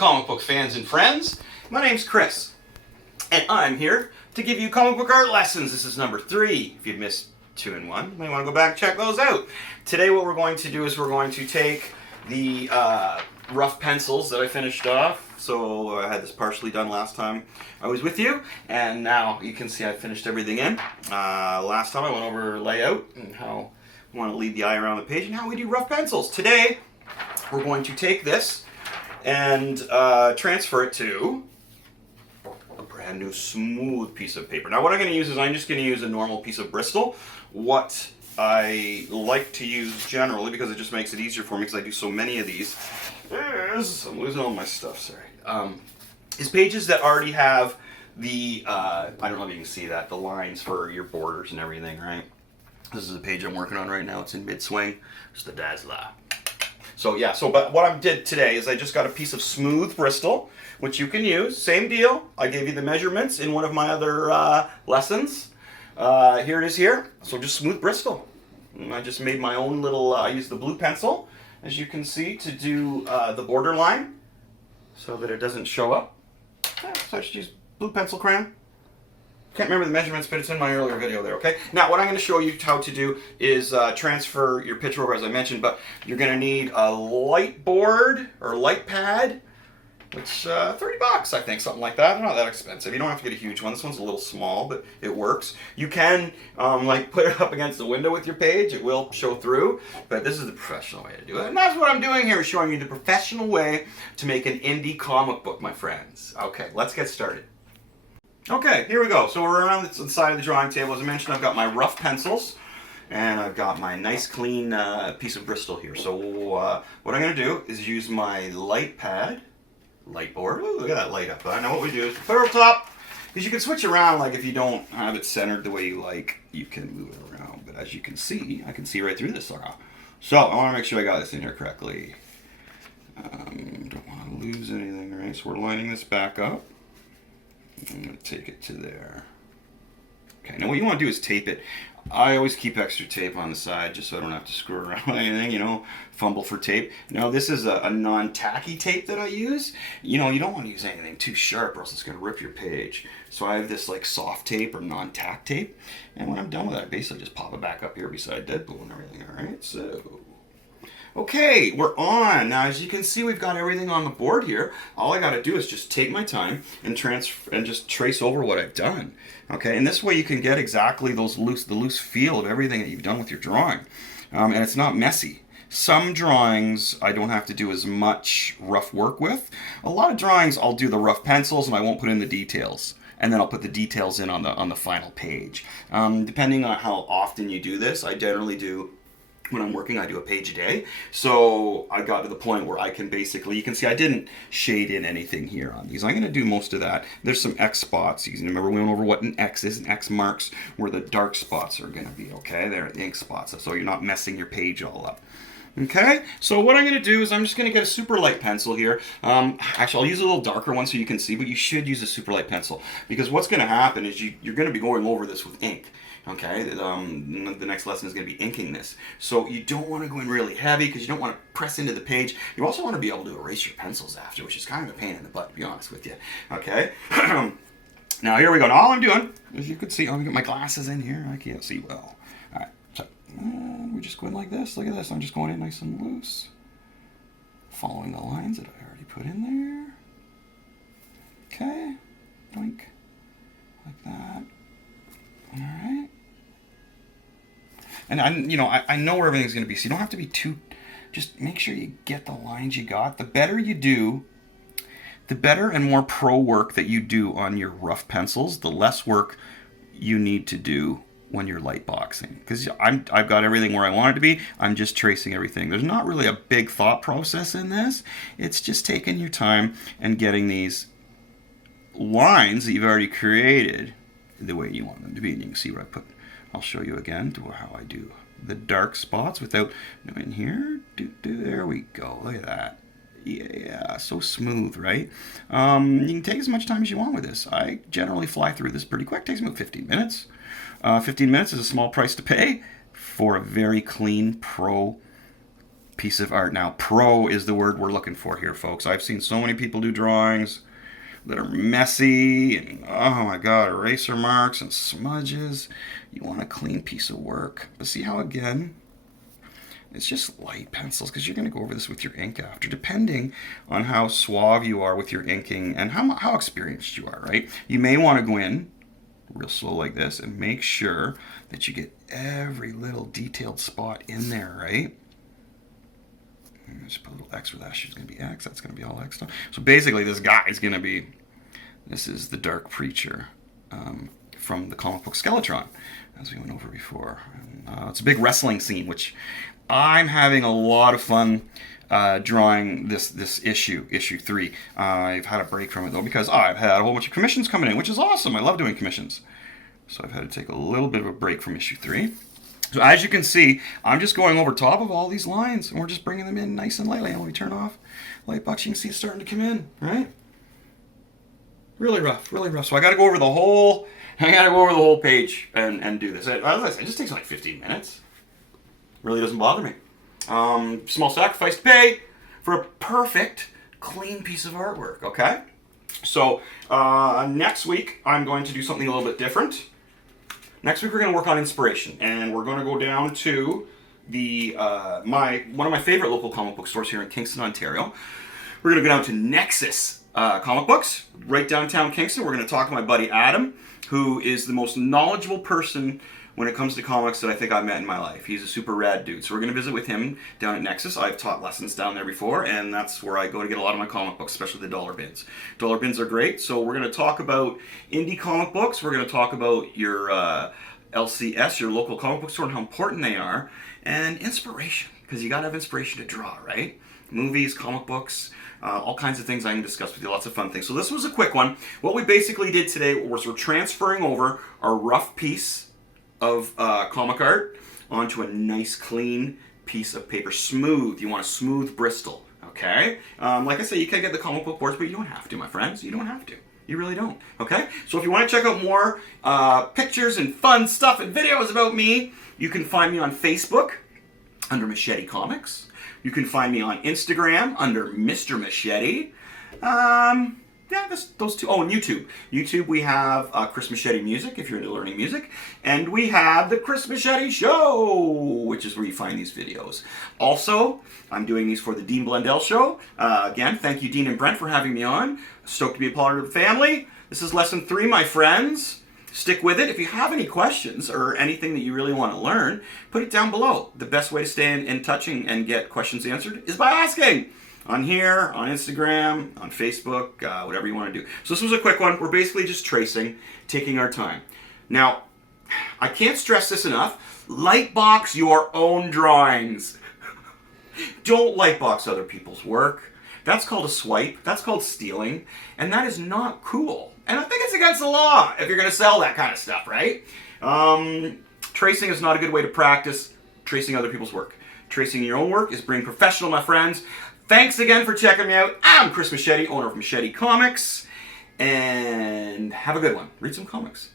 comic book fans and friends. My name's Chris, and I'm here to give you comic book art lessons. This is number 3. If you've missed 2 and 1, you might want to go back and check those out. Today what we're going to do is we're going to take the rough pencils that I finished off. So I had this partially done last time I was with you, and now you can see I finished everything in. Last time I went over layout and how I want to lead the eye around the page and how we do rough pencils. Today we're going to take this and transfer it to a brand new smooth piece of paper. Now what I'm going to use is I'm just going to use a normal piece of Bristol. What I like to use generally, because it just makes it easier for me because I do so many of these, I'm losing all my stuff, sorry, is pages that already have the, I don't know if you can see that, the lines for your borders and everything, right? This is a page I'm working on right now. It's in mid-swing. It's the Dazzler. So yeah, but what I did today is I just got a piece of smooth Bristol, which you can use. Same deal. I gave you the measurements in one of my other lessons. Here it is here. So just smooth Bristol. And I just made my own little, I used the blue pencil, as you can see, to do the border line so that it doesn't show up. Yeah, so I just use blue pencil crayon. Can't remember the measurements, but it's in my earlier video there, okay? Now, what I'm going to show you how to do is transfer your picture over, as I mentioned, but you're going to need a light board or light pad, which $30, I think, something like that. They're not that expensive. You don't have to get a huge one. This one's a little small, but it works. You can, like, put it up against the window with your page. It will show through, but this is the professional way to do it. And that's what I'm doing here, showing you the professional way to make an indie comic book, my friends. Okay, let's get started. Okay, here we go. So we're around the side of the drawing table. As I mentioned, I've got my rough pencils, and I've got my nice clean piece of Bristol here. So what I'm going to do is use my light pad, light board. Ooh, look at that light up. I know what we do is put it on top, because you can switch around. Like if you don't have it centered the way you like, you can move it around. But as you can see, I can see right through this sucker. So I want to make sure I got this in here correctly. Don't want to lose anything, right? So we're lining this back up. I'm going to take it to there. Okay, now what you want to do is tape it. I always keep extra tape on the side just so I don't have to screw around with anything, you know, fumble for tape. Now this is a non-tacky tape that I use. You know, you don't want to use anything too sharp or else it's going to rip your page. So I have this like soft tape or non-tack tape. And when I'm done with that, I basically just pop it back up here beside Deadpool and everything, alright? So... okay, we're on. Now, as you can see, we've got everything on the board here. All I got to do is just take my time and just trace over what I've done. Okay, and this way you can get exactly the loose feel of everything that you've done with your drawing. And it's not messy. Some drawings I don't have to do as much rough work with. A lot of drawings I'll do the rough pencils and I won't put in the details. And then I'll put the details in on the final page. Depending on how often you do this, I generally do. When I'm working, I do a page a day. So I got to the point where I can basically, you can see I didn't shade in anything here on these. I'm going to do most of that. There's some X spots. You can remember we went over what an X is. An X marks where the dark spots are going to be, okay? They're the ink spots, so you're not messing your page all up. Okay, so what I'm going to do is I'm just going to get a super light pencil here. Actually, I'll use a little darker one so you can see, but you should use a super light pencil. Because what's going to happen is you're going to be going over this with ink. Okay, the next lesson is going to be inking this. So you don't want to go in really heavy because you don't want to press into the page. You also want to be able to erase your pencils after, which is kind of a pain in the butt, to be honest with you. Okay, now here we go. Now all I'm doing, as you can see, I've got my glasses in here. I can't see well. All right, so we're just going like this. Look at this. I'm just going in nice and loose, following the lines that I already put in there. Okay, blink like that. All right. And I know where everything's going to be, so you don't have to be too, just make sure you get the lines you got. The better you do, the better and more pro work that you do on your rough pencils, the less work you need to do when you're light boxing. Because I've got everything where I want it to be. I'm just tracing everything. There's not really a big thought process in this. It's just taking your time and getting these lines that you've already created the way you want them to be. And you can see what I put. I'll show you again to how I do the dark spots without doing here. There we go. Look at that. Yeah, so smooth, right? You can take as much time as you want with this. I generally fly through this pretty quick. It takes me about 15 minutes. 15 minutes is a small price to pay for a very clean pro piece of art. Now, pro is the word we're looking for here, folks. I've seen so many people do drawings that are messy and, oh my God, eraser marks and smudges. You want a clean piece of work. But see how, again, it's just light pencils, because you're going to go over this with your ink after, depending on how suave you are with your inking and how experienced you are, right? You may want to go in real slow like this and make sure that you get every little detailed spot in there, right? Just put a little X where that shit's going to be X. That's going to be all X stuff. So basically, this guy is going to be, this is the Dark Preacher from the comic book Skeletron, as we went over before. And, it's a big wrestling scene, which I'm having a lot of fun drawing this issue 3. I've had a break from it, though, because I've had a whole bunch of commissions coming in, which is awesome. I love doing commissions. So I've had to take a little bit of a break from issue 3. So as you can see, I'm just going over top of all these lines, and we're just bringing them in nice and lightly. And when we turn off light box, you can see it's starting to come in, right? Really rough, really rough. So I got to go over the whole page and do this. As I said, it just takes like 15 minutes. Really doesn't bother me. Small sacrifice to pay for a perfect, clean piece of artwork, okay? So next week, I'm going to do something a little bit different. Next week, we're going to work on inspiration, and we're going to go down to the one of my favorite local comic book stores here in Kingston, Ontario. We're going to go down to Nexus Comic Books, right downtown Kingston. We're going to talk to my buddy Adam, who is the most knowledgeable person when it comes to comics that I think I've met in my life. He's a super rad dude. So we're going to visit with him down at Nexus. I've taught lessons down there before, and that's where I go to get a lot of my comic books, especially the dollar bins. Dollar bins are great. So we're going to talk about indie comic books. We're going to talk about your LCS, your local comic book store, and how important they are, and inspiration, because you got to have inspiration to draw, right? Movies, comic books, all kinds of things I can discuss with you, lots of fun things. So this was a quick one. What we basically did today was we're transferring over our rough piece of comic art onto a nice clean piece of paper. Smooth. You want a smooth Bristol, okay? Like I say, you can get the comic book boards, but you don't have to, my friends. You don't have to. You really don't, okay? So if you want to check out more pictures and fun stuff and videos about me, you can find me on Facebook under Machete Comics. You can find me on Instagram under Mr. Machete. Yeah, those two. Oh, and YouTube. YouTube, we have Chris Machete Music, if you're into learning music. And we have the Chris Machete Show, which is where you find these videos. Also, I'm doing these for the Dean Blundell Show. Again, thank you, Dean and Brent, for having me on. Stoked to be a part of the family. This is lesson 3, my friends. Stick with it. If you have any questions or anything that you really want to learn, put it down below. The best way to stay in touch and get questions answered is by asking. On here, on Instagram, on Facebook, whatever you want to do. So this was a quick one. We're basically just tracing, taking our time. Now, I can't stress this enough. Lightbox your own drawings. Don't lightbox other people's work. That's called a swipe. That's called stealing. And that is not cool. And I think it's against the law if you're going to sell that kind of stuff, right? Tracing is not a good way to practice tracing other people's work. Tracing your own work is being professional, my friends. Thanks again for checking me out. I'm Chris Machete, owner of Machete Comics. And have a good one. Read some comics.